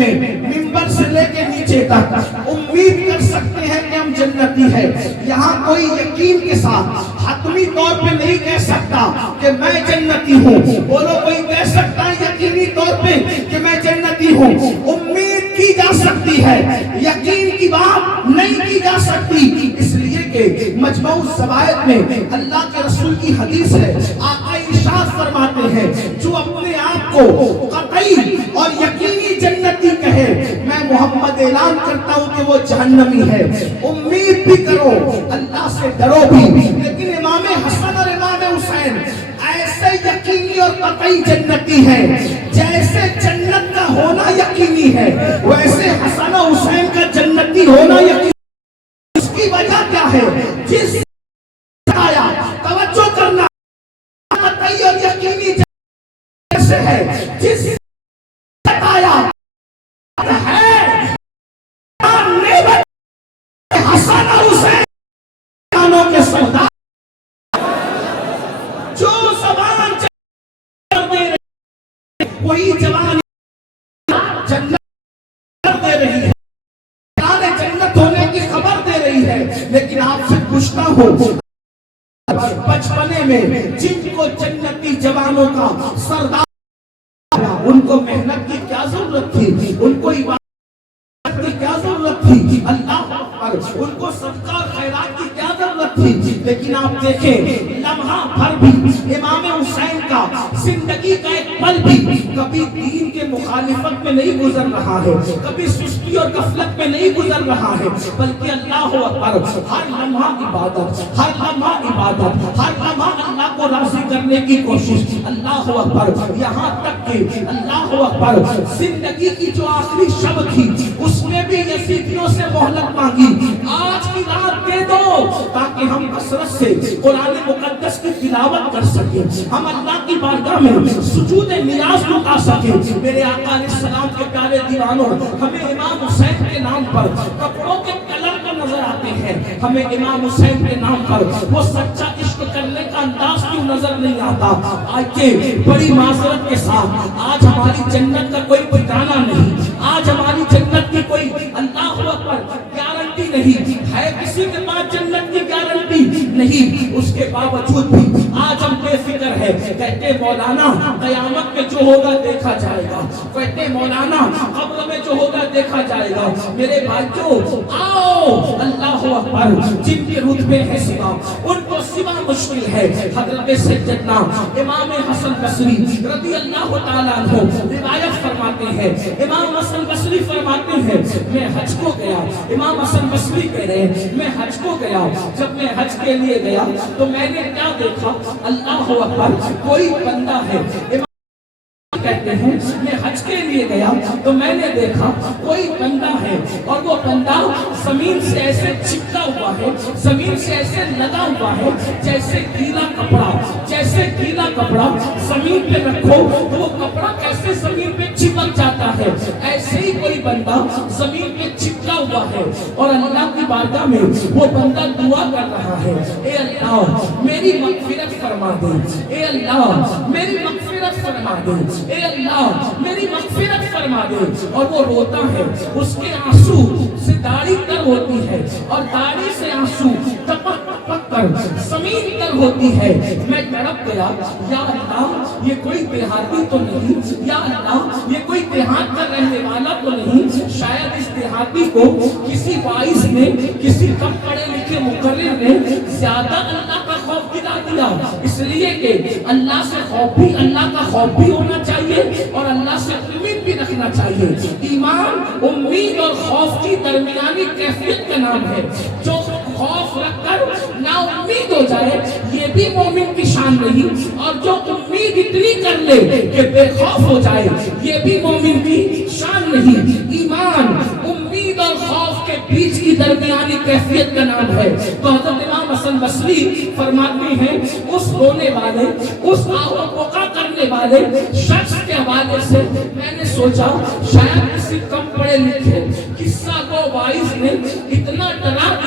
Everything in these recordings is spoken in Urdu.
میں منبر سے لے کے نیچے تک امید کر سکتے ہیں کہ ہم جنتی ہیں. یہاں کوئی یقین کے ساتھ حتمی طور پہ نہیں کہہ سکتا کہ میں جنتی ہوں. بولو کوئی کہہ سکتا ہے یقینی طور پہ کہ میں جنتی ہوں؟ امید کی جا سکتی ہے, یقین کی بات نہیں کی جا سکتی. اس لیے کہ مجموع الزوائد میں اللہ کے رسول کی حدیث ہے, آقا ارشاد فرماتے ہیں جو اپنے آپ کو قطعی اور یقینی جنتی کہے, میں محمد اعلان کرتا ہوں کہ وہ جہنمی ہے. امید بھی کرو, اللہ سے ڈرو بھی, لیکن امام حسن اور امام حسین ایسے یقینی اور قطعی جنتی ہیں جیسے جنت کا ہونا یقینی ہے ویسے حسن و حسین کا جنتی ہونا یقینی. اس کی وجہ کیا ہے؟ جس آیا توجہ کرنا, قطعی اور یقینی جیسے ہے, جس آیا ہے حسن و حسین کے سردار جو زبان وہی جوان جنت دے رہی ہے, جنت ہونے کی خبر دے رہی ہے. لیکن آپ سے پوچھتا ہوں, بچپنے میں جن کو جنتی جوانوں کا سردار, ان کو محنت کی کیا ضرورت تھی؟ ان کو عبادت کی کیا ضرورت تھی؟ اللہ اکبر, ان کو صدقہ اور خیرات کی کیا ضرورت تھی؟ لیکن آپ دیکھیں لمحہ بھر بھی امام حسین کا زندگی کا ایک پل بھی کبھی دین کے مخالفت میں نہیں گزر رہا ہے, کبھی سستی اور غفلت میں نہیں گزر رہا ہے, بلکہ اللہ اکبر ہر لمحہ عبادت, ہر لمحہ عبادت, ہر لمحہ اللہ کو راضی کرنے کی کوشش. اللہ اکبر, یہاں تک کہ اللہ اکبر زندگی کی جو آخری شب تھی اس میں بھی یزیدیوں سے مہلت مانگی, آج کی رات دے دو تاکہ ہم کثرت سے قرآن مقدس کی تلاوت کر سکیں, ہم اللہ کی بارگاہ میں سجود نیاز لٹا سکیں. میرے آقا علیہ السلام کے پیارے دیوانوں, ہمیں امام حسین کے نام پر کپڑوں کے کلر تو نظر آتے ہیں, ہمیں امام حسین کے نام پر وہ سچا عشق کرنے کا انداز کیوں نظر نہیں آتا؟ آج کے بڑی معذرت کے ساتھ آج ہماری جنت کا کوئی ٹھکانہ نہیں, آج ہماری جنت کی کوئی اللہ اکبر گارنٹی نہیں ہے, کسی کے پاس جنت کی گارنٹی نہیں. اس کے باوجود بھی آج ہم بے فکر ہے, کہتے مولانا قیامت میں جو ہوگا دیکھا جائے گا, کہتے مولانا قبر میں جو ہوگا دیکھا جائے گا. میرے بھائیو آؤ, اللہ اکبر, جن کے رتبے ہیں سوا ان کو سوا مشکل ہے. حضرت سیدنا امام حسن بصری رضی اللہ تعالیٰ عنہ روایت فرماتے ہیں, امام حسن بصری فرماتے ہیں میں حج کو گیا. امام حسن بصری کہہ رہے ہیں میں حج کو گیا, جب میں حج کے لیے گیا تو میں نے کیا دیکھا؟ اللہ اکبر, کوئی بندہ ہے, کہتے ہیں میں حج کے لیے گیا تو میں نے دیکھا کوئی بندہ ہے اور وہ بندہ زمین سے ایسے چپکا ہوا ہے, زمین سے ایسے لگا ہوا ہے جیسے گیلا کپڑا, جیسے گیلا کپڑا زمین پہ رکھو تو وہ کپڑا کیسے زمین پہ چپک جاتا ہے, ایسے ہی کوئی بندہ زمین پہ چپکا ہوا ہے. اور اللہ کی بارگاہ میں وہ بندہ دعا کر رہا ہے, اے اللہ میری مغفرت فرما دے, اے اللہ میری مغفرت فرما دے, اے اللہ میری مغفرت فرما دے. اور وہ روتا ہے, اس کے آنسو سے داڑھی تر ہوتی ہے اور داڑھی سے آنسو ٹپک ٹپک کر زمین تر ہوتی ہے. میں تڑپ گیا, یا اللہ یہ کوئی دیہاتی تو نہیں, یا اللہ یہ کوئی دیہات کا رہنے والا تو نہیں, شاید اس دیہاتی کو کسی وائس نے, کسی کم پڑھے لکھے مقرر نے زیادہ اللہ کا خوف دلا دیا. اس لیے کہ اللہ سے خوف بھی, اللہ کا خوف بھی ہونا چاہیے اور اللہ سے امید بھی رکھنا چاہیے. ایمان امید اور خوف کی درمیانی کیفیت کا نام ہے. جو خوف رکھ کر نا امید ہو جائے یہ بھی مومن کی شان نہیں, اور جو امید اتنی کر لے کہ بے خوف ہو جائے یہ بھی مومن کی شان نہیں. ایمان امید اور خوف کے بیچ کی درمیانی کیفیت کا نام ہے. تو حضرت امام حسن بصری فرماتے ہیں اس رونے والے, اس آہو بکا کرنے والے شخص کے حوالے سے میں نے سوچا شاید کسی کم پڑھے لکھے قصہ کو وائز نے اتنا ڈرا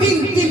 3-3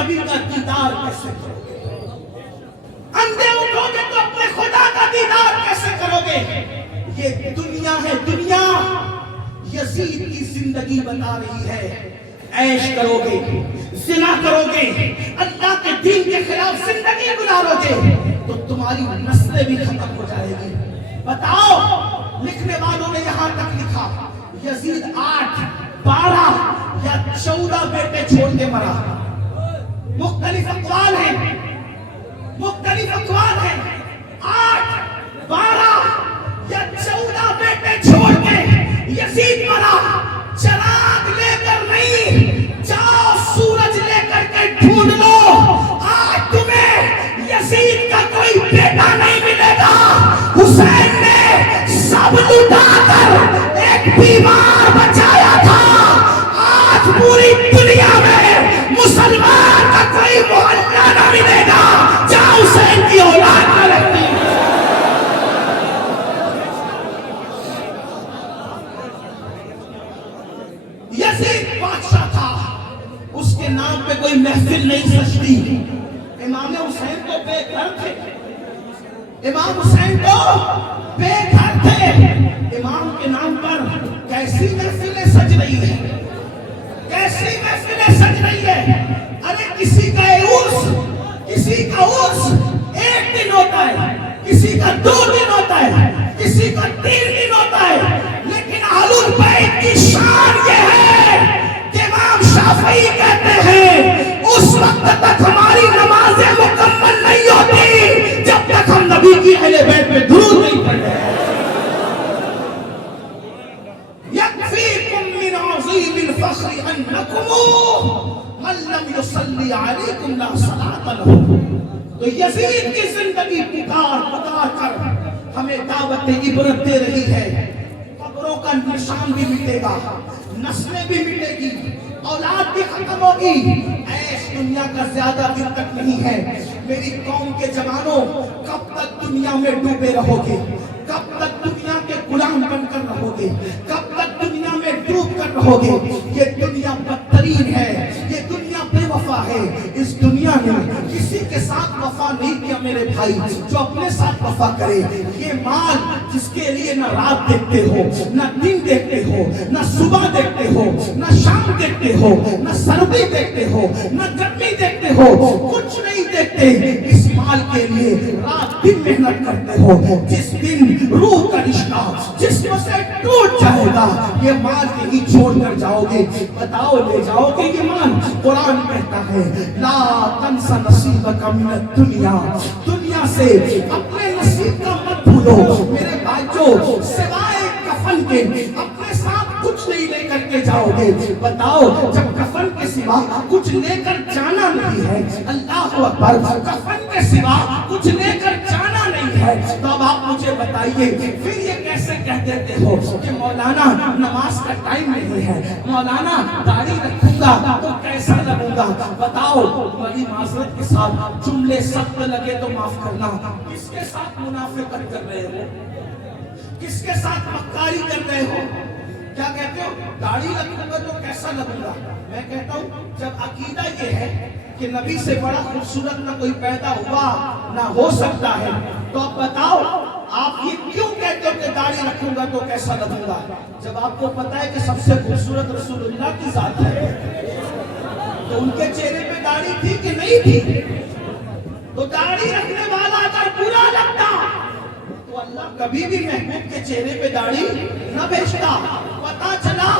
نبی کا دیدار کیسے کرو گے؟ اندھے اٹھو گے تو اپنے خدا کا دیدار کیسے کرو گے؟ یہ دنیا ہے دنیا، یزید کی زندگی بتا رہی ہے، عیش کرو گے، زنا کرو گے، اللہ کے دین کے خلاف زندگی گزارو گے تو تمہاری نسلیں بھی ختم ہو جائے گی۔ بتاؤ، لکھنے والوں نے یہاں تک لکھا یزید 8، 12 یا 14 بیٹے چھوڑ کے مرا۔ مختلف اقوال ہیں، مختلف اقوال ہیں، 8، 12 یا 14 بیٹے چھوڑ کے یزید مرا۔ چراغ لے کر نہیں، جاؤ سورج لے کر کے ڈھونڈ لو، آج تمہیں یزید کا کوئی بیٹا نہیں ملے گا۔ حسین نے سب لٹا کر ایک بیمار بچایا تھا، آج پوری دنیا میں مسلمان کا کوئی محلہ نہ ملے گا جہاں حسین کی اولاد نہ رہتی۔ یزید بادشاہ تھا، اس کے نام پہ کوئی محفل نہیں سجتی۔ امام حسین تو بے گھر تھے، امام حسین تو بے گھر تھے، امام کے نام پر کیسی محفلیں سج رہی ہیں، کیسی محفلیں سج رہی ہے۔ ارے کسی کا عرس، کسی کا عرس 1 دن ہوتا ہے، کسی کا 2 دن ہوتا ہے، کسی کا 3 دن ہوتا ہے، لیکن اہل البیت کی شان یہ ہے کہ امام شافعی کہتے ہیں اس وقت تک ہماری نمازیں مکمل نہیں ہوتی جب تک ہم نبی کی اہل بیت پہ درود نہیں پڑھتے۔ یکفیکم من عظیم الفخر انکم من لم یصلی علیکم لا صلاۃ لہ۔ تو یزید کی زندگی پکار پکار کر ہمیں دعوت عبرت دے رہی ہے۔ قبروں کا نشان بھی مٹے گا، نسلیں بھی مٹے گی، اولاد بھی ختم ہوگی، عیش دنیا کا زیادہ دن تک نہیں ہے۔ میری قوم کے جوانوں، کب تک دنیا میں ڈوبے رہو گے؟ کب تک دنیا کے غلام بن کر رہو گے؟ کب تک دنیا میں ڈوب کر رہو گے؟ یہ دنیا بدترین ہے، یہ دنیا بے وفا ہے۔ اس دنیا نے کسی کے ساتھ وفا نہیں کیا میرے بھائی، جو اپنے ساتھ وفا کرے۔ یہ مال جس کے لیے نہ رات دیکھتے ہو، نہ دن دیکھتے ہو، نہ صبح دیکھتے ہو، نہ شام دیکھتے ہو، نہ سردی دیکھتے ہو، نہ گرمی دیکھتے ہو، کچھ نہیں دیکھتے، اس مال کے لیے رات دن محنت کرتے ہو۔ جس دن روح کا رشتہ جسم سے ٹوٹ جائے گا، یہ مال کہیں چھوڑ کر جاؤ گے؟ بتاؤ لے جاؤ گے یہ مال؟ قرآن کہتا ہے لا تنس نصیبک من الدنیا، دنیا سے اپنے نصیب کا مت بھولو۔ میرے بھائیو، سوائے کفن کے اپنے ساتھ کچھ نہیں لے کر کے جاؤ گے۔ بتاؤ، جب کفن کے سوا کچھ لے کر جانا نہیں ہے، اللہ اکبر، کفن کے سوا کچھ لے کر جانا نہیں ہے، تو اب آپ مجھے بتائیے پھر یہ کیسے کہہ دیتے ہو کہ مولانا نماز کا ٹائم نہیں ہے، مولانا داڑھی رکھوں گا تو کیسا لگوں گا؟ بتاؤ، بڑی معذرت کے ساتھ جملے سخت لگے تو معاف کرنا، کس کے ساتھ منافقت کر رہے ہو؟ کس کے ساتھ مکاری کر رہے ہو؟ کیا کہتے ہو؟ داڑھی رکھوں گا تو کیسا لگوں گا؟ میں کہتا ہوں جب عقیدہ یہ ہے کہ نبی سے بڑا خوبصورت نہ کوئی پیدا ہوا نہ ہو سکتا ہے، تو اب بتاؤ آپ یہ کیوں کہتے ہو کہ داڑھی رکھوں گا تو کیسا لگوں گا، جب آپ کو پتا ہے کہ سب سے خوبصورت رسول اللہ کی ذات ہے؟ تو ان کے چہرے پہ داڑھی تھی کہ نہیں تھی؟ تو داڑھی رکھنے والا اگر برا لگتا تو اللہ کبھی بھی محبوب کے چہرے پہ داڑھی نہ بھیجتا۔ پتا چلا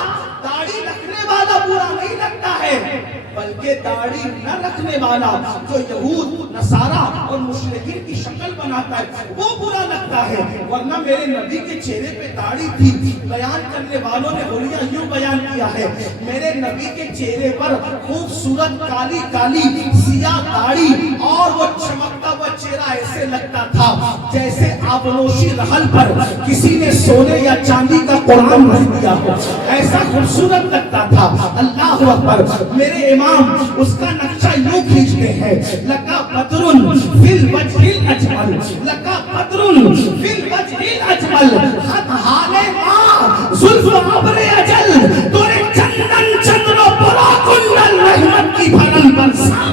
داڑھی رکھنے والا برا نہیں لگتا ہے، بلکہ داڑھی نہ رکھنے والا جو یہود، نصارہ اور مشرکین کی شکل بناتا ہے وہ برا لگتا ہے۔ ورنہ میرے نبی کے چہرے پہ داڑھی تھی۔ بیان کرنے والوں نے حلیہ یوں بیان کیا ہے، میرے نبی کے چہرے پر خوبصورت کالی کالی سیاہ داڑھی اور وہ چمکتا ہوا چہرہ ایسے لگتا تھا جیسے آبنوشی رحل پر کسی نے سونے یا چاندی کا قرآن رکھ دیا ہو، ایسا خوبصورت لگتا تھا۔ اللہ اکبر، میرے امام اس کا نقشہ یوں کھینچتے ہیں، لکا بدر فی الوجہ الاجمل، لکا بدر فی الوجہ الاجمل، خط حال ماں زلف عبر اجل، تورے چندن چندر و براکن الرحمت کی بھرن برسا۔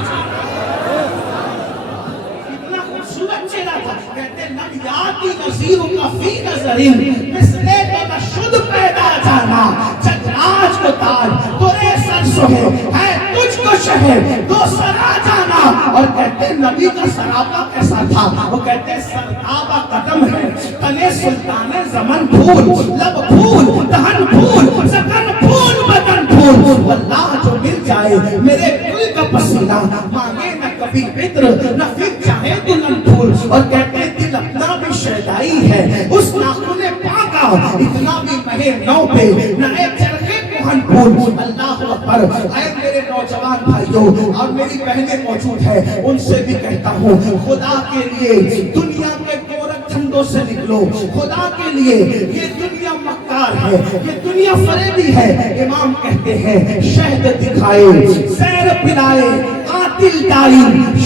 اتنا خوبصورت چہرہ تھا. کہتے لم یاتی نظیر کا فی نظرین مثلے تو نشد پیدا جانا. چتراج کو تاج تورے سر سوہے ہے تجھ کو شہر دو سرا جانا. اور کہتے نبی کا سراپا کیسا تھا؟ وہ کہتے سرتابہ قدم ہے تنے سلطان زمن پھول لب پھول دہن پھول زکن پھول بدن پھول. واللہ جو مل جائے میرے دل کا پسینہ مانگے نہ کبھی عطر نہ پھر چاہے دلہن پھول. اور کہتے دل اپنا بھی شیدائی ہے اس ناخن پاکا اتنا بھی مہے نو پہ نہ اے چرخے کوہن پھول. اللہ اکبر. اے میرے نوجوان بھائیوں اور میری بہنیں موجود ہیں ان سے بھی کہتا ہوں خدا کے لیے دنیا کے گورکھ دھندوں سے نکلو. خدا کے لیے یہ دنیا مکار ہے یہ دنیا فریبی ہے. امام کہتے ہیں شہد دکھائے زہر پلائے قاتل ڈائی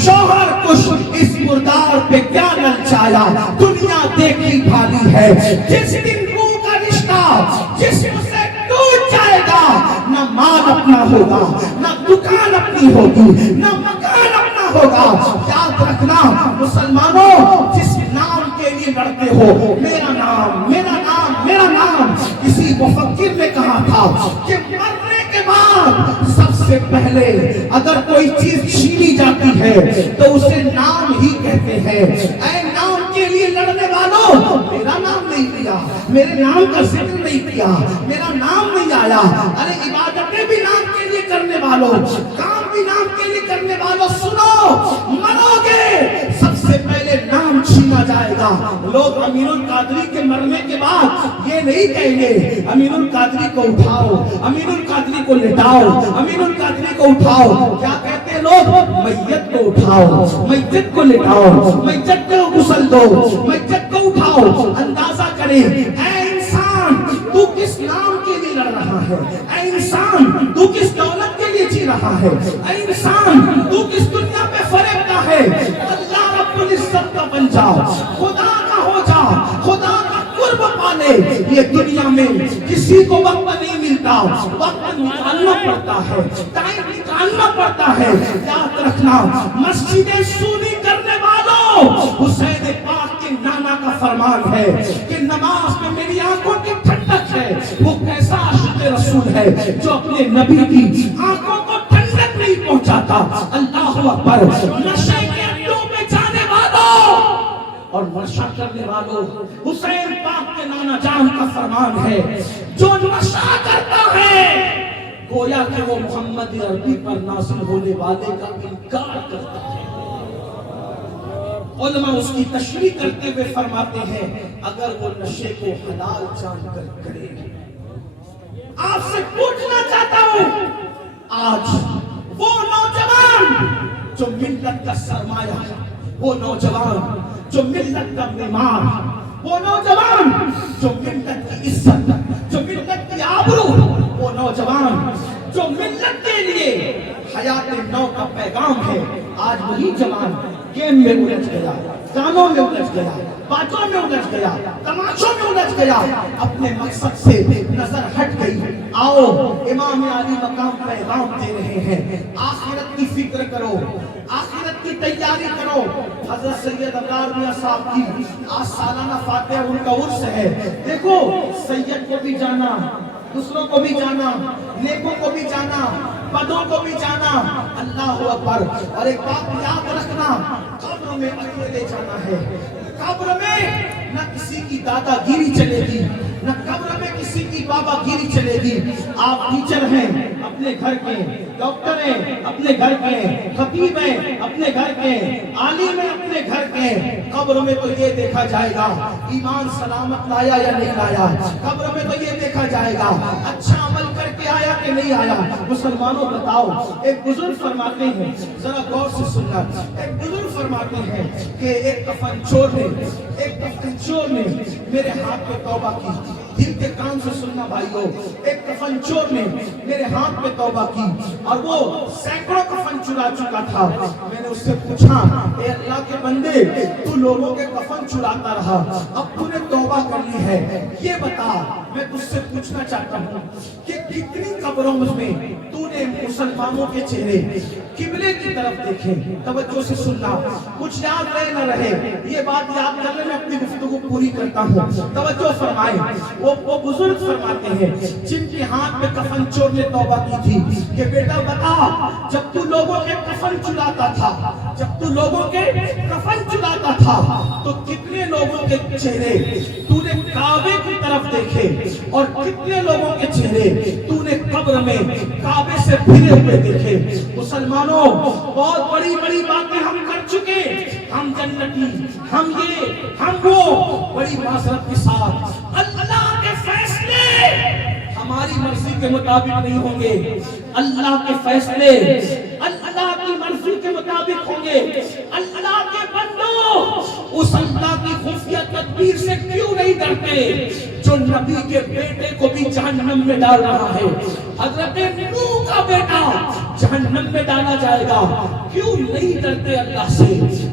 شوہر کش اس مردار پہ کیا للچایا. دنیا دیکھی بھالی ہے جس دن روح کا رشتہ جسم سے ٹوٹ جائے گا نہ مال اپنا ہوگا نہ دکان اپنی ہوگی نہ مکان اپنا ہوگا. یاد رکھنا مسلمانوں جس نام کے لیے لڑتے ہو میرا نام میرا نام میرا نام. کسی مفکر نے کہا تھا کہ مرنے کے بعد سب سے پہلے اگر کوئی چیز چھینی جاتی ہے تو اسے نام ہی کہتے ہیں. اے نام کے لیے لڑنے والوں میرا نام نہیں لیا میرے نام کا ذکر نہیں کیا میرا نام نہیں آیا. ارے عبادتیں بھی نام کے لیے کرنے والوں کام بھی نام کے لیے کرنے والوں سنو مرو گے سب سے پہلے نام چھینا جائے گا. لوگ امین القادری کے مرنے کے بعد یہ نہیں کہیں گے امین القادری کو اٹھاؤ امین القادری کو لٹاؤ امین القادری کو اٹھاؤ. کیا کہتے لوگ میت کو اٹھاؤ میت کو لٹاؤ میت کو غسل دو میت کو اٹھاؤ. اندازہ کرے اے انسان تو کس نام کے لیے لڑ رہا ہے. اے انسان تو کس دولت کے لیے جی رہا ہے. اے انسان تو کس دنیا پہ فریبتا ہے. اللہ رب العزت کا بن جاؤ خدا کا ہو جا خدا کا قرب پالے. یہ دنیا میں کسی کو وقت نہیں ملتا وقت نکالنا پڑتا ہے ٹائم نکالنا پڑتا ہے. یاد رکھنا مسجدیں سونی کرنے والوں حسین پاک کے نانا کا فرمان ہے کہ نماز میں میری آنکھوں کی ٹھنڈک ہے. وہ کیسا عاشق رسول ہے جو اپنے نبی کی آنکھوں کو ٹھنڈک نہیں پہنچاتا. اللہ اکبر. نشے کے اڈوں میں جانے والوں اور نشہ کرنے والوں حسین پاک کے نانا جان کا فرمان ہے جو نشہ کرتا ہے گویا کہ وہ محمد عربی پر نازل ہونے والے کا انکار کرتا ہے. علماء اس کی تشریح کرتے ہوئے فرماتے ہیں اگر وہ نشے کو حلال جان کر کرے. آپ سے پوچھنا چاہتا ہوں آج وہ نوجوان جو ملت کا سرمایہ ہے وہ نوجوان جو ملت کا بیمار وہ نوجوان جو ملت کی عزت جو ملت کی آبرو وہ نوجوان جو ملت کے لیے حیات نو کا پیغام ہے آج وہی جوان گیم میں الجھ گیا گانوں میں الجھ گیا باتوں میں الجھ گیا تماشوں میں الجھ گیا اپنے مقصد سے نظر ہٹ گئی. آؤ امام علی مقام پیغام دے رہے ہیں آخرت کی فکر کرو آخرت کی تیاری کرو. حضرت سید ابرار میاں صاحب کی آج سالانہ فاتحہ ان کا عرس ہے. دیکھو سید کو بھی جانا دوسروں کو بھی جانا نیکوں کو بھی جانا بدوں کو بھی جانا. اللہ اکبر. اور ایک بات یاد رکھنا قبر میں اکیلے جانا ہے. قبر میں نہ کسی کی دادا گیری چلے گی نہ قبر میں کسی کی بابا گیری چلے گی. آپ ٹیچر ہیں اپنے گھر کے ڈاکٹر ہیں اپنے گھر کے خطیب ہیں اپنے گھر کے عالم ہیں اپنے گھر کے. قبر میں تو یہ دیکھا جائے گا ایمان سلامت لایا یا نہیں لایا. قبر میں تو یہ دیکھا جائے گا اچھا عمل کر کے آیا کہ نہیں آیا. مسلمانوں بتاؤ ایک بزرگ فرماتے ہیں ذرا غور سے سننا. ایک بزرگ فرماتے ہیں کہ ایک کفن چور نے میرے ہاتھ پہ توبہ کی دل کے کان سے سننا بھائیو، ایک کفن چور نے میرے ہاتھ پہ توبہ کی اور وہ سینکڑوں کفن چرا چکا تھا. میں نے اس سے پوچھا اے اللہ کے بندے تو لوگوں کے کفن چراتا رہا، اب تو نے توبہ کر لی ہے، یہ بتا میں تجھ سے پوچھنا چاہتا ہوں کہ کتنی قبروں میں تو نے مسلمانوں کے چہرے قبلے کی طرف دیکھے. توجہ سے سننا، کچھ یاد رہے نہ رہے یہ بات یاد کر لے، میں اپنی گفتگو پوری کرتا ہوں. توجہ فرمائے، وہ بزرگ فرماتے ہیں جن کے ہاتھ میں کفن چور نے توبہ کی تھی کہ بیٹا بتا جب تو لوگوں کے کفن چراتا تھا، جب تو لوگوں کے کفن چراتا تھا تو کتنے لوگوں کے چہرے تو نے کعبے کی طرف دیکھے اور کتنے لوگوں کے چہرے تو نے قبر میں کعبے سے پھرے ہوئے دیکھے. مسلمانوں بہت بڑی بڑی باتیں ہم کر چکے، ہم جنتی، ہم یہ ہم وہ، بڑی معذرت کے ساتھ اللہ کے فیصلے ہماری مرضی کے مطابق نہیں ہوں گے. اللہ کے فیصلے اللہ کی مرضی کے مطابق ہوں گے. اللہ کے بندو اس اللہ کی خفیہ تدبیر سے کیوں نہیں ڈرتے جو نبی کے بیٹے کو بھی جہنم میں ڈال رہا ہے؟ حضرت نوح کا بیٹا جہنم میں ڈالا جائے گا، کیوں نہیں ڈرتے اللہ سے؟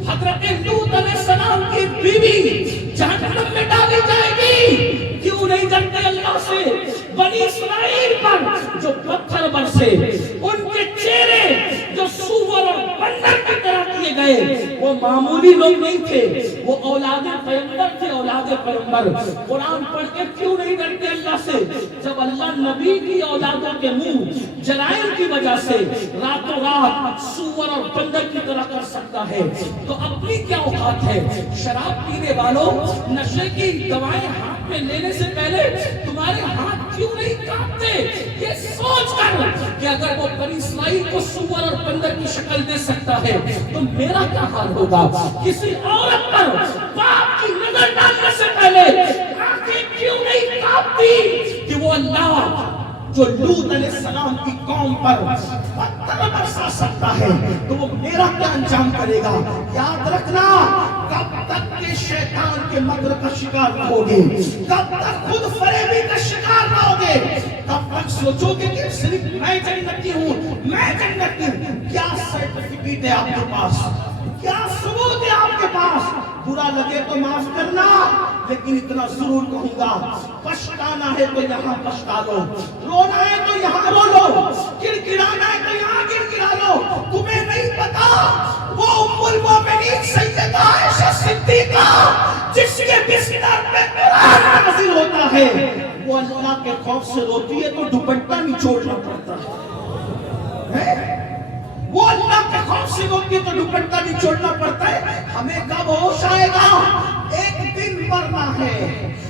حضرت لوط علیہ السلام کی بیوی جہنم میں ڈالی جائے گی، کیوں نہیں ڈرتے اللہ سے؟ بنی اسرائیل پر جو پتھر برسے، ان کے چہرے جو سور اور بندر کی طرح کیے گئے، وہ معمولی لوگ نہیں تھے، وہ اولاد پیغمبر تھے، اولاد پیغمبر. قرآن پڑھ کے کیوں نہیں ڈرتے اللہ سے؟ جب اللہ نبی کی اولادوں کے منہ جرائم کی وجہ سے راتوں رات سور اور بندر کی طرح کر سکتا ہے تو اپنی کیا اوقات ہے؟ شراب پینے والوں، نشے کی دوائیں ہاتھ میں لینے سے پہلے تمہارے ہاتھ کیوں نہیں کانپتے؟ یہ سوچ کر کہ اگر وہ بنی اسرائیل کو سور اور بندر کی شکل دے سکتا ہے تو میرا کیا حال ہوگا؟ کسی عورت پر باپ کی نظر ڈالنے سے پہلے آنکھیں کیوں نہیں کانپتی کہ وہ اللہ جو لوط علیہ السلام کی قوم پر پتھر برسا سکتا ہے تو وہ میرا کیا انجام کرے گا؟ یاد رکھنا، کب تک کہ شیطان کے مکر کا شکار رہو گے، کب تک خود فریبی کا شکار رہو گے، تب تک سوچو گے کہ صرف میں جنتی ہوں، میں جنتی ہوں. کیا سرٹیفکیٹ ہے آپ کے پاس؟ کیا ثبوت ہے آپ کے پاس؟ برا لگے تو معاف کرنا، لیکن اتنا ضرور کہوں گا پچھتانا ہے تو یہاں پچھتا لو، رونا ہے تو یہاں رو لو، گڑگڑانا ہے تو یہاں گڑگڑا لو. تمہیں نہیں پتا وہ ام المومنین سیدہ عائشہ صدیقہ جس کے بستر پہ قرآن نازل ہوتا ہے وہ اللہ کے خوف سے روتی ہے تو دوپٹہ نچوڑنا پڑتا ہے. وہ اللہ کے خوف سے روتی ہے تو دوپٹہ نچوڑنا پڑتا ہے. ہمیں کب ہوش آئے گا؟ ایک دن مرنا ہے،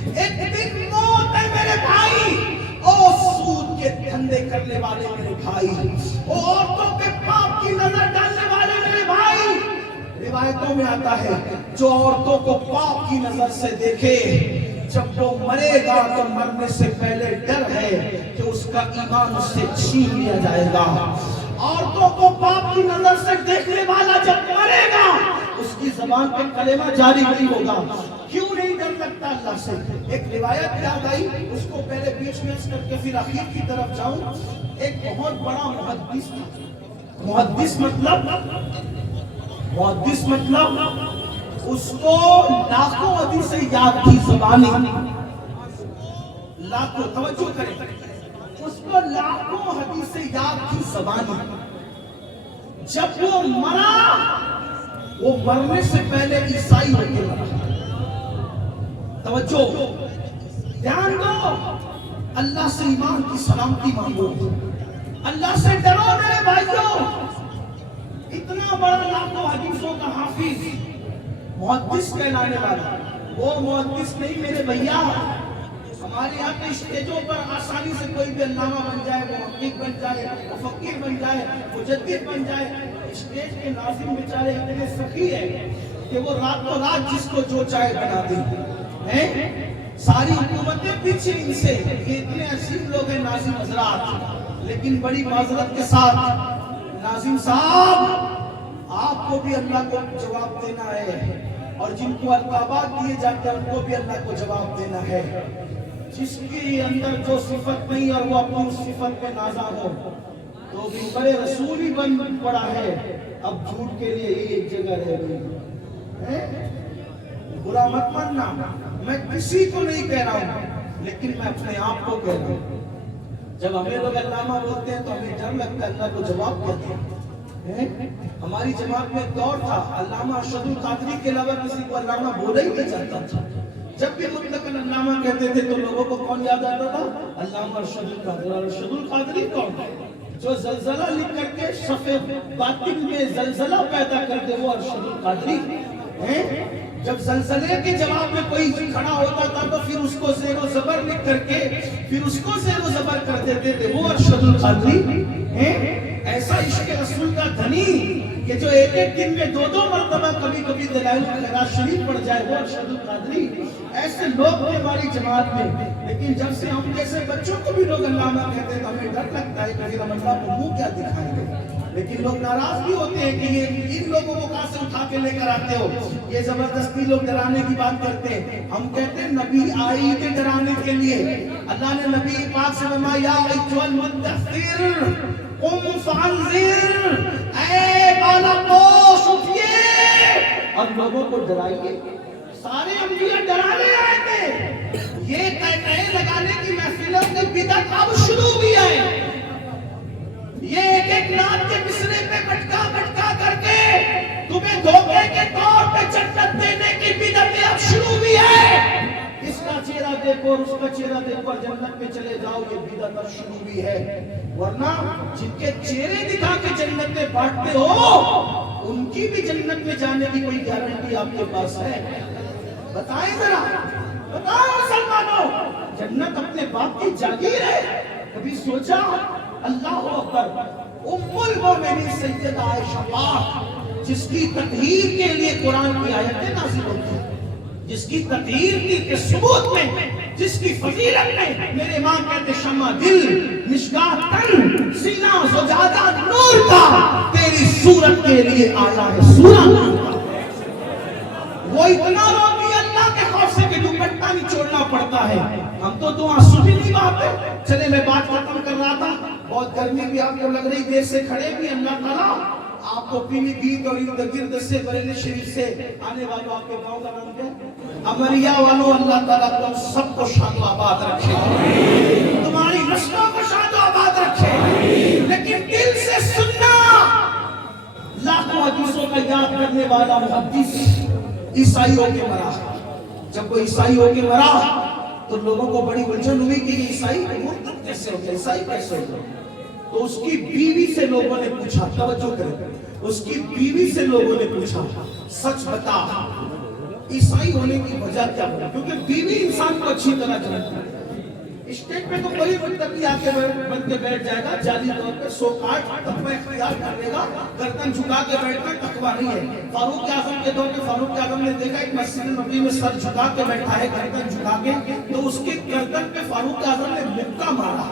ایک دن موت ہے میرے بھائی. او سود کے دھندے کرنے والے میرے بھائی، او عورتوں کے پاپ کی نظر ڈالنے والے میرے بھائی، روایتوں میں آتا ہے جو عورتوں کو پاپ کی نظر سے دیکھے جب وہ مرے گا تو مرنے سے پہلے ڈر ہے کہ اس کا ایمان اس سے چھین لیا جائے گا. عورتوں کو پاپ کی نظر سے دیکھنے والا جب مرے گا اس کی زبان پہ کلمہ جاری نہیں ہوگا. کیوں نہیں ڈر لگتا اللہ سے؟ ایک روایت یاد آئی، اس کو پہلے بیچ میں کر کے پھر آخر کی طرف جاؤں. ایک بہت بڑا محدث مطلب اس کو لاکھوں حدیثیں یاد تھی زبانی، لاکھوں، توجہ کریں، اس کو لاکھوں حدیثیں یاد تھی زبانی. جب وہ مرا، وہ مرنے سے پہلے عیسائی ہو کے مرا. توجہ، دھیان دو، اللہ سے ایمان کی سلامتی مانگو، اللہ سے ڈرو میرے بھائیوں. اتنا بڑا لاکھوں حدیثوں کا حافظ، محدث کہلانے والا، وہ محدث نہیں میرے بھیا. ہمارے یہاں کے اسٹیجوں پر آسانی سے کوئی بھی علامہ بن جائے، محقق بن جائے، مفکر بن جائے، مجدد بن جائے. اسٹیج کے ناظم بیچارے اتنے سخی ہیں کہ وہ راتوں رات جس کو جو چاہے بنا دیں. ساری حکومتیں پیچھے ان سے، یہ اتنے عظیم لوگ ہیں ناظم حضرات. لیکن بڑی معذرت کے ساتھ ناظم صاحب، آپ کو بھی اللہ کو جواب دینا ہے، اور جن کو القابات دیے جاتے ہیں ان کو بھی اللہ کو جواب دینا ہے. جس کے اندر جو صفت نہیں اور وہ اپنی اس صفت میں نازا ہو تو بڑے رسول ہی بن پڑا ہے. اب جھوٹ کے لیے ہی ایک جگہ رہ گئی. برا مت ماننا، میں کسی کو نہیں کہہ رہا ہوں لیکن میں اپنے آپ کو کہہ رہا ہوں. جب ہمیں لوگ علامہ بولتے ہیں تو ہمیں ڈر لگتا ہے اللہ کو جواب کہتے ہیں. ہماری جماعت میں ایک دور تھا علامہ ارشد القادری کے علاوہ کسی کو علامہ بولا ہی نہیں جاتا تھا. جب بھی مطلق علامہ کہتے تھے تو لوگوں کو کون یاد آتا تھا؟ علامہ ارشد القادری. ارشد القادری کون ہے؟ جو زلزلہ لکھ کر کے صفحے باطن میں زلزلہ پیدا کر دے وہ ارشد القادری ہے. جب زلزلے کے جواب میں کوئی کھڑا ہوتا تھا تو پھر اس کو زیر و زبر لکھ کر کے پھر اس کو زیر و زبر کر دیتے تھے وہ ارشد القادری ہے. ایسا عشق رسول کا دھنی کہ جو ایک ایک دن میں دو دو مرتبہ کبھی کبھی دلائل الخیرات شریف پڑھ جائے وہ ارشد القادری. ایسے لوگ تھے ہماری جماعت میں. لیکن جب سے ہم جیسے بچوں کو بھی لوگ علامہ کہتے ہیں تو ہمیں ڈر لگتا ہے کہ پھر ہم اللہ کو منہ کیا دکھائیں گے. لیکن لوگ ناراض بھی ہوتے ہیں کہ یہ ان لوگوں کو کہاں سے اٹھا کے لے کر آتے ہو. یہ زبردستی لوگ ڈرانے کی بات کرتے ہیں. ہم کہتے ہیں نبی آئی تھے ڈرانے کے لیے. اللہ نے نبی پاک سے فرمایا یا ایھا المدثر قم فانذر، اے بالا پوش اٹھیے اور لوگوں کو ڈرائیے. سارے انبیاء ڈرانے آئے تھے. یہ کہنے لگانے کی محفلوں کی بدعت اب شروع ہوئی ہے. یہ ایک ایک نعت کے مصرے پہ بٹکا بٹکا کر کے تمہیں دھوکے کے طور پہ جنت دینے کی بدعت اب شروع ہوئی ہے. اس کا چہرہ دیکھو اور اس کا چہرہ دیکھو اور جنت میں چلے جاؤ، یہ بدعت اب شروع ہوئی ہے. ورنہ جن کے چہرے دکھا کے جنت میں بانٹتے ہو ان کی بھی جنت میں جانے کی کوئی گارنٹی آپ کے پاس ہے؟ بتائیں ذرا، بتاؤ مسلمانوں. جنت اپنے باپ کی جاگیر ہے. کبھی سوچا؟ اللہ اکبر. ام المومنین سیدہ عائشہ پاک جس کی تطہیر کے لیے قرآن کی آیتیں نازل ہوتی ہیں، جس کی تطہیر کے ثبوت میں، جس کی فضیلت میں میرے امام کہتے شمع دل، مشکاہ تن، سینہ زجاجہ نور کا، تیری صورت کے لیے آیا ہے سورہ نور کا. وہ اتنا روتی اللہ کے خوف سے کہ دوپٹہ نہیں چھوڑنا پڑتا ہے. ہم تو دعا سنی نہیں بات ہے. چلے میں بات ختم کر رہا تھا. بہت گرمی بھی آپ کو لگ رہی، دیر سے کھڑے بھی. اللہ تعالیٰ آپ کو پیلی گیت اور ارد گرد سے بریلی شریف سے آنے والوں آپ کے گاؤں کا نام کیا ہے؟ امریا والوں اللہ تعالیٰ تم سب کو شاد و آباد رکھے، تمہاری نسلوں کو شاد و آباد رکھے. لیکن دل سے سننا، لاکھوں حدیثوں کا یاد کرنے والا محدث عیسائیوں کے مرا. جب وہ عیسائی ہو کے مرا تو لوگوں کو بڑی الجھن ہوئی کہ عیسائی مرتد کیسے ہوتے، عیسائی کیسے ہوتے. تو اس کی بیوی سے لوگوں نے پوچھا، توجہ کریں، اس کی بیوی سے لوگوں نے پوچھا سچ بتا عیسائی ہونے کی وجہ کیا ہے؟ کیونکہ بیوی انسان کو اچھی طرح جانتی ہے. اسٹیج پہ تو کوئی متقی آ کے بن کے بیٹھ جائے گا جعلی طور پہ، سو کاٹ تقوی اختیار کر لے گا. گردن جھکا کے بیٹھنا تقوی نہیں ہے. فاروق اعظم کے دور میں فاروق اعظم نے دیکھا ایک مسجد نبوی میں سر جھکا کے بیٹھا ہے، گردن جھکا کے، تو اس کی گردن پہ فاروق اعظم نے مکہ مارا.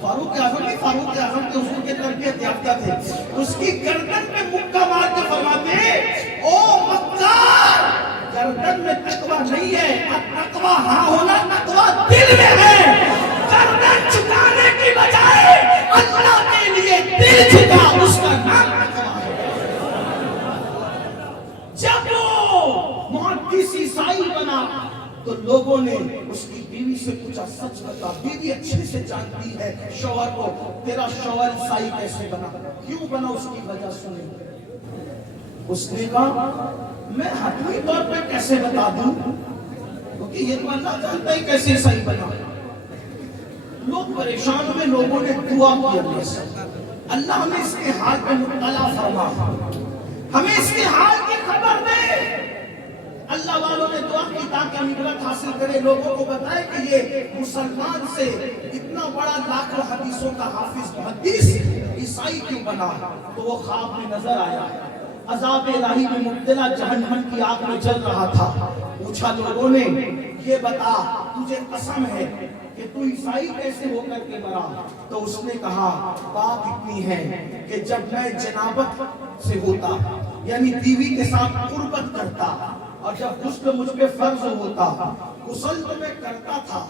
فاروق اعظم کے حضور کے تربیت یافتہ تھے. اس کی گردن پہ مکہ مار کے فرماتے ہیں او مکار، گردن میں تقوی نہیں ہے، تقوی ہاں ہونا، تقوی دل میں ہے. گردن جھکانے کی بجائے اللہ کے لیے دل جھکا، اس کا نام تقوی ہے. جب وہ محدث عیسائی بنا تو لوگوں نے اس کی بیوی سے پوچھا سچ بتا. بیوی اچھے سے جانتی ہے شوہر کو، تیرا شوہر عیسائی کیسے بنا، کیوں بنا، اس کی وجہ سنیں. اس نے کہا میں حتمی طور پہ کیسے بتا دوں، کیونکہ یہ تو اللہ جانتا ہی کیسے عیسائی بنا. لوگ پریشان ہوئے، لوگوں نے دعا کی اللہ سے، اللہ ہمیں اس کے حال پہ مطلع فرما، ہمیں اس کے حال کی خبر دے. اللہ والوں نے دعا کی تاکہ ہم عبرت حاصل کرے، لوگوں کو بتائے کہ یہ مسلمان سے اتنا بڑا لاکھوں حدیثوں کا حافظ محدث عیسائی کیوں بنا. تو وہ خواب میں نظر آیا، عذاب الہی میں مبتلا جہنم کی آگ میں جل رہا تھا. پوچھا لوگوں نے یہ بتا تجھے قسم ہے کہ تو عیسائی کیسے ہو کر کے مرا. تو اس نے کہا بات اتنی ہے کہ جب میں جنابت سے ہوتا یعنی بیوی کے ساتھ قربت کرتا اور جب غسل مجھ پہ فرض ہوتا غسل تو میں کرتا تھا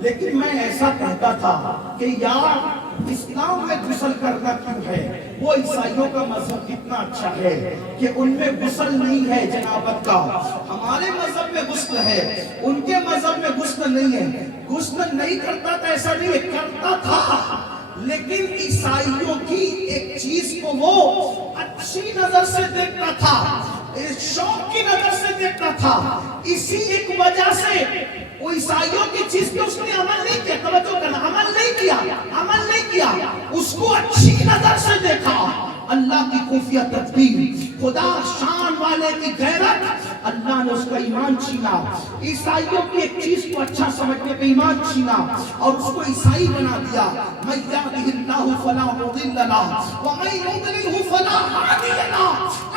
لیکن میں ایسا کہتا تھا کہ یار اسلام میں غسل کرنا کیوں ہے؟ وہ عیسائیوں کا مذہب کتنا اچھا ہے کہ ان میں غسل نہیں ہے جنابت کا، ہمارے مذہب میں غسل ہے، ان کے مذہب میں غسل نہیں ہے۔ غسل نہیں کرتا تھا ایسا نہیں ہے، کرتا تھا، لیکن عیسائیوں کی ایک چیز کو وہ اچھی نظر سے دیکھتا تھا، شوق کی نظر سے دیکھتا تھا، اسی ایک وجہ سے وہ عیسائیوں کی چیز پہ اس نے عمل نہیں کیا، توجہ کرنا، عمل نہیں کیا، اس کو اچھی نظر سے دیکھا۔ اللہ کی خفیہ تدبیر، خدا شان والے کی غیرت، اللہ نے اس کا ایمان چھینا، عیسائیوں کی ایک چیز کو اچھا سمجھنے پہ ایمان چھینا اور اس کو عیسائی بنا دیا۔ مَن يَهْدِهِ اللَّهُ فَلَا مُضِلَّ لَهُ وَمَن يُضْلِلْهُ فَلَا هَادِيَ لَهُ۔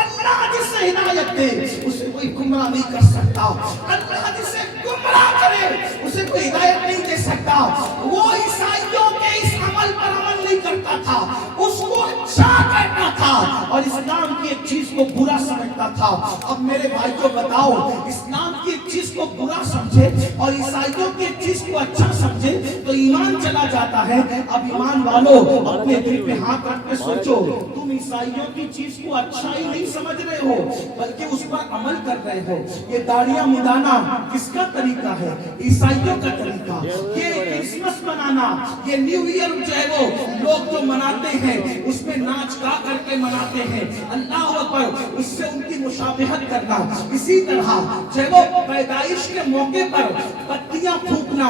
اللہ جسے ہدایت دے اسے کوئی گمراہ نہیں کر سکتا، اللہ جسے گمراہ کرے اسے کوئی ہدایت نہیں دے سکتا۔ وہ عیسائیوں کے اس عمل پر عمل نہیں کرتا تھا، اس کو اچھا کرتا تھا اور اسلام کی ایک چیز کو برا سمجھتا تھا۔ اب میرے بھائی کو بتاؤ، اسلام کی ایک چیز کو برا سمجھے اور عیسائیوں کی ایک چیز کو اچھا سمجھے تو ایمان چلا جاتا ہے۔ اب ایمان والوں اپنے دل پہ ہاتھ رکھ کے سوچو، تم عیسائیوں کی چیز کو اچھا ہی نہیں سمجھ رہے ہو بلکہ اس پر عمل کر رہے ہو۔ یہ داڑیاں مڈانا کس کا طریقہ ہے؟ عیسائیوں کا طریقہ۔ یہ کرسمس منانا، یہ نیو ایئر جو ہے وہ لوگ جو مناتے ہیں اس میں ناچ گا کر کے مناتے ہیں، اللہ اکبر، اس سے ان کی مشابہت کرنا۔ اسی طرح جو ہے وہ پیدائش کے موقع پر پتیاں پھونکنا،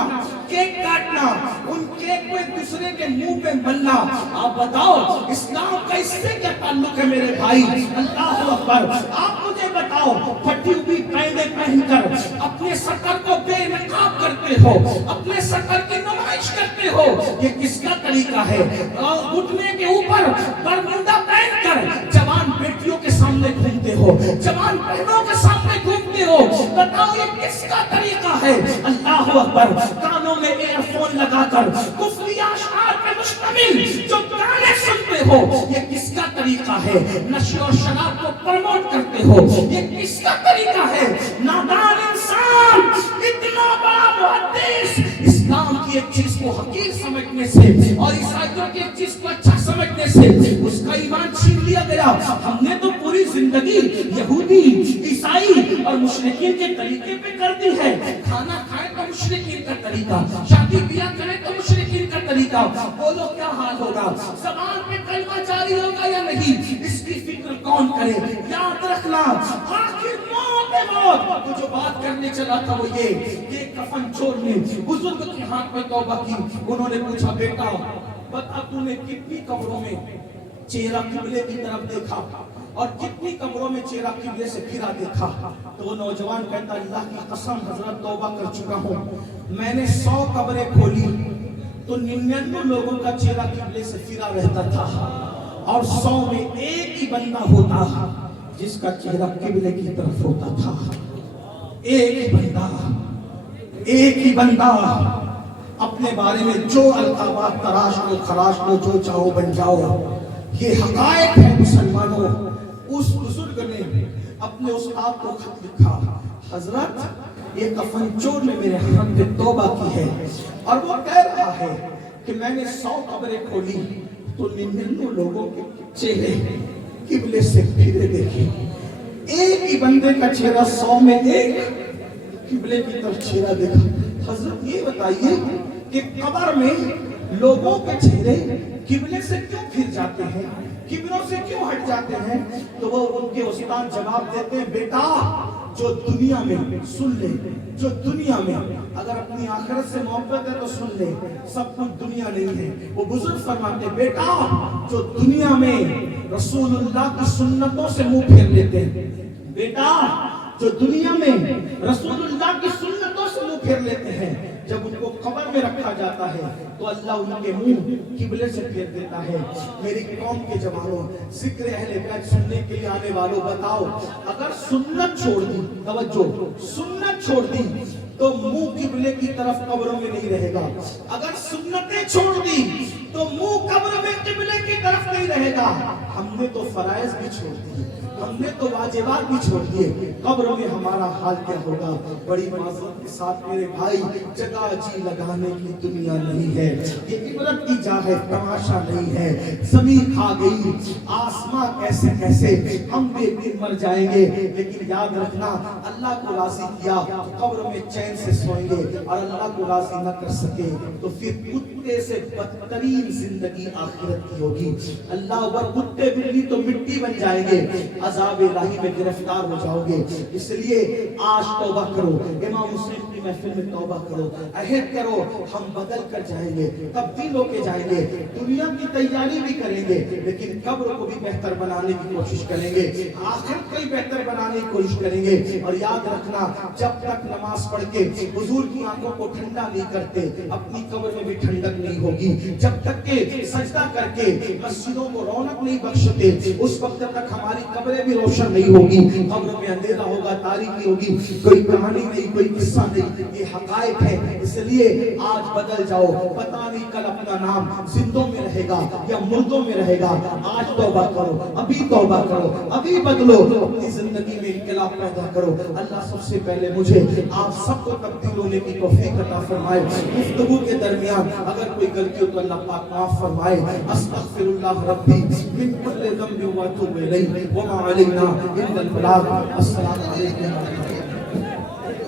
کیک کاٹنا، ان کیک کو ایک دوسرے کے منہ پہ ملنا۔ آپ بتاؤ اسلام کا اس سے کیا تعلق ہے میرے بھائی؟ اللہ اکبر۔ آپ مجھے بتاؤ، پھٹی ہوئی پینڈے پہن کر اپنے سکر کو بے نقاب کرتے ہو، اپنے سکر کی نمائش کرتے ہو، یہ کس کا طریقہ ہے؟ گھٹنے کے اوپر برموڈا پہن کر جوان بیٹیوں کے سامنے گھومتے ہو، جوان بہنوں کے سامنے گھومتے ہو، بتاؤ یہ کس کا طریقہ ہے؟ اللہ اکبر۔ کانوں میں ایئر فون لگا کر کفری اشعار پہ مشتمل جو گانے سنتے ہو، یہ کس کا طریقہ ہے؟ نشے اور شراب کو پروموٹ کرتے ہو، یہ کس کا طریقہ ہے؟ نادان انسان اتنا بڑا محدث اسلام کی ایک چیز کو حقیر سمجھنے سے اور عیسائیوں کی ایک چیز کو اچھا سمجھنے سے اس کا ایمان چھین لیا گیا۔ ہم نے تو پوری زندگی یہودی، عیسائی اور مشرکین کے طریقے پہ کر دی ہے۔ کھانا کھائے تو مشرکین کا طریقہ، شادی بیاہ کرے تو مشرکین کا طریقہ۔ بولو کیا حال ہوگا؟ زبان پہ کلمہ جاری ہوگا یا نہیں؟ اس کی فکر کون کرے؟ یاد رکھنا، آخر موت تو جو بات کرنے چلا تھا وہ یہ کفن چور نے بزرگ کے ہاتھ میں توبہ کی۔ انہوں نے پوچھا، بیٹا بتا تو نے کتنی قبروں میں چہرہ قبلے کی طرف دیکھا اور کتنی قبروں میں چہرہ قبلے سے پھرا دیکھا؟ تو وہ نوجوان کہتا، اللہ کی قسم حضرت توبہ کر چکا ہوں، میں نے 100 قبریں کھولی تو 99 لوگوں کا چہرہ قبلے سے پھرا رہتا تھا اور 100 میں ایک ہی بندہ ہوتا جس کا چہرہ قبلے کی طرف ہوتا تھا۔ ایک ہی بندہ۔ اپنے بارے میں جو القابات تراش لو، خراش لو، جو چاہو بن جاؤ، یہ حقائق ہے مسلمانوں۔ اس بزرگ نے اپنے استاد کو خط لکھا، حضرت یہ کفن چور نے میرے ہاتھ میں توبہ کی ہے، اور وہ کہہ رہا ہے کہ میں نے 100 قبریں کھولی تو 99 لوگوں کے چہرے قبلے سے پھرے دیکھے، ایک ہی بندے کا چہرہ 100 میں ایک قبلے کی طرف چہرہ دیکھا۔ حضرت یہ بتائیے کہ قبر میں لوگوں کے چہرے قبلے سے کیوں پھر جاتے ہیں، قبلوں سے کیوں ہٹ جاتے ہیں؟ تو وہ ان کے استاد جواب دیتے ہیں، بیٹا جو دنیا میں، سن لے، جو دنیا میں اگر اپنی آخرت سے محبت ہے تو سن لے، سب کچھ دنیا نہیں ہے۔ وہ بزرگ فرماتے ہیں، بیٹا جو دنیا میں رسول اللہ کی سنتوں سے منہ پھیر لیتے ہیں، بیٹا جو دنیا میں رسول اللہ کی سنتوں سے منہ پھیر لیتے ہیں، جب ان کو قبر میں رکھا جاتا ہے تو اللہ ان کے منہ قبلے سے پھیر دیتا ہے۔ میری قوم کے جوانوں، ذکر اہل بیت سننے کے لیے آنے والوں، بتاؤ اگر سنت چھوڑ دی، توجہ، سنت چھوڑ دی تو منہ قبلے کی طرف قبروں میں نہیں رہے گا۔ اگر سنتیں چھوڑ دی تو منہ قبر میں قبلے کی طرف نہیں رہے گا. ہم نے تو فرائض بھی چھوڑ دیے, ہم نے تو واجبات بھی چھوڑ دیے, قبر میں ہمارا حال کیا ہوگا؟ بڑی معذرت کے ساتھ میرے بھائی, جگہ جی لگانے کی دنیا نہیں ہے, یہ عبرت کی جا ہے, تماشا نہیں ہے. زمین کھا گئی, آسمان کیسے کیسے, ہم بھی ایک دن مر جائیں گے, لیکن یاد رکھنا اللہ کو راضی کیا قبر میں چین سے سوئیں گے, اور اللہ کو راضی نہ کر سکے تو پھر کتے سے بدترین زندگی آخرت کی ہوگی. اللہ اکبر, کتے بلی تو مٹی بن جائیں گے, عذاب الہی میں گرفتار ہو جاؤ گے. اس لیے آج توبہ کرو, امام مسلم کی محفل میں توبہ کرو, عہد کرو, ہم بدل کر جائیں گے, تبدیل ہو کے جائیں گے, دنیا کی تیاری بھی کریں گے, لیکن قبر کو بھی بہتر بنانے کی کوشش کریں گے, آخرت کو بھی بہتر بنانے کی کوشش کریں گے. اور یاد رکھنا, جب تک نماز پڑھ کے حضور کی آنکھوں کو ٹھنڈا نہیں کرتے, اپنی قبر میں بھی ٹھنڈک نہیں ہوگی. جب تک کہ سجدہ کر کے مسجدوں کو رونق نہیں بخشتے, اس وقت تک ہماری قبریں بھی روشن نہیں ہوگی. قبر میں اندھیرا ہوگا, تاریکی ہوگی, کوئی کہانی نہیں, کوئی قصہ نہیں, یہ حقائق ہے. اس لیے آج بدل جاؤ, پتہ نہیں کل اپنا نام زندوں میں رہے گا یا مردوں میں رہے گا. آج توبہ کرو, ابھی توبہ کرو, ابھی بدلو, اپنی زندگی میں انقلاب پیدا کرو. اللہ سب سے پہلے مجھے آپ سب کو تبدیل ہونے کی توفیق عطا فرمائے. گفتگو کے درمیان اگر کوئی غلطی ہو تو اللہ پاک معاف فرمائے. استغفر اللہ ربی من کل ذنب واتوب الیہ وما علینا الا البلاغ. السلام علیکم.